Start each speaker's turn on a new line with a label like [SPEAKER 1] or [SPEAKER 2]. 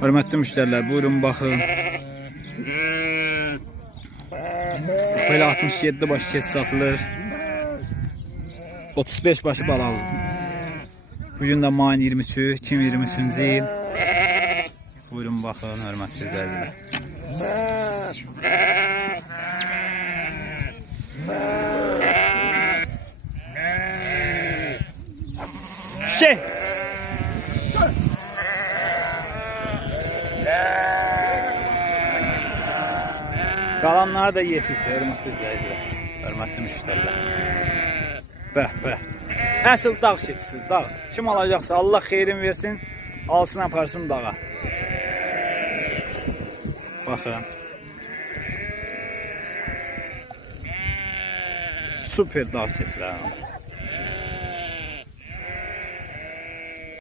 [SPEAKER 1] Hörmətli müştərilər, buyurun baxın. Belə 67 başı keçi satılır. 35 başı balalı. Bugün də mayın 23-ü, 2023-cü il. Buyurun baxın, hörmətli izləyicilər. Şey. Qalanları da yetik, hörmətli izləyicilər. Hörmətli müştərilər. Bəh, bəh. Əsl dağ keçisi, dağ. Kim alacaqsa Allah xeyrin versin, alsın aparsın dağa. Baxın. Super dağ keçiləri.